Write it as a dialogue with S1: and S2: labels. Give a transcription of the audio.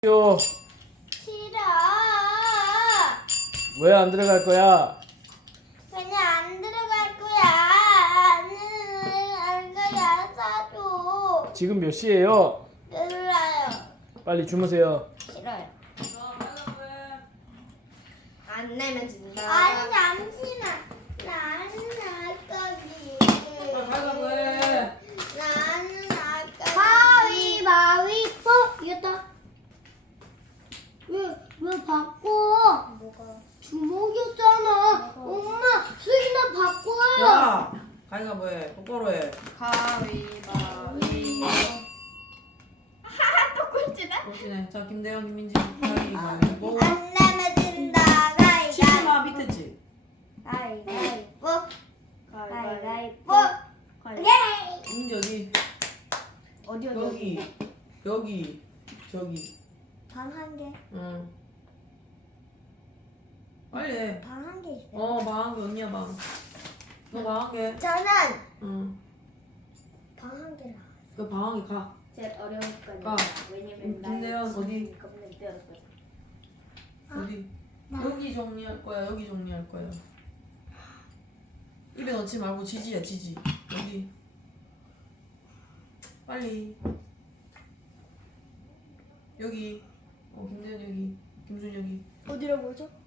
S1: 요.
S2: 싫어.
S1: 왜 안 들어갈 거야?
S2: 그냥 안 들어갈 거야. 안 거야. 사줘.
S1: 지금 몇 시예요?
S2: 몰라요.
S1: 빨리 주무세요.
S2: 싫어요.
S3: 안 내면 진다.
S2: 아니 잠시만. 나는 할 거지. 나는 할 거지.
S3: 가위바위보. 이겼다. 왜 바꿔?
S2: 뭐가?
S3: 주먹이었잖아. 엄마 수인아 바꿔요.
S4: 야, 가위가 뭐해? 똑바로 해.
S3: 가위바위보.
S2: 또 꼴찌네?
S4: 그렇지네. 자, 김대현, 김민지, 가위바위보.
S2: 안 내면 진다.
S4: 치지
S2: 가위바위보.
S4: 마, 밑에 치.
S2: 가위바위보. 가위바위보.
S3: 가위.
S2: 예.
S4: 민지 어디? 여기, 저기.
S2: 방 한 개.
S4: 응. 빨리 해.
S2: 방 한 개 있어요.
S4: 방한개 언니야 방. 너 방한개.
S2: 저는
S4: 응.
S2: 방 한 개라.
S4: 그 방한개 가.
S3: 제일 어려울 거니까.
S4: 가.
S3: 왜냐면
S4: 김대현 어디?
S3: 겁나 때렸거든.
S4: 어디? 여기 정리할 거야. 여기 정리할 거야. 입에 넣지 말고 지지야 지지. 여기. 빨리. 여기. 김대현 여기. 김순 여기.
S2: 어디로 보죠?